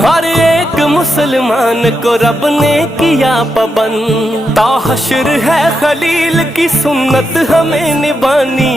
हर एक मुसलमान को रब ने किया पाबंद, ता हश्र है खलील की सुन्नत हमें निभानी।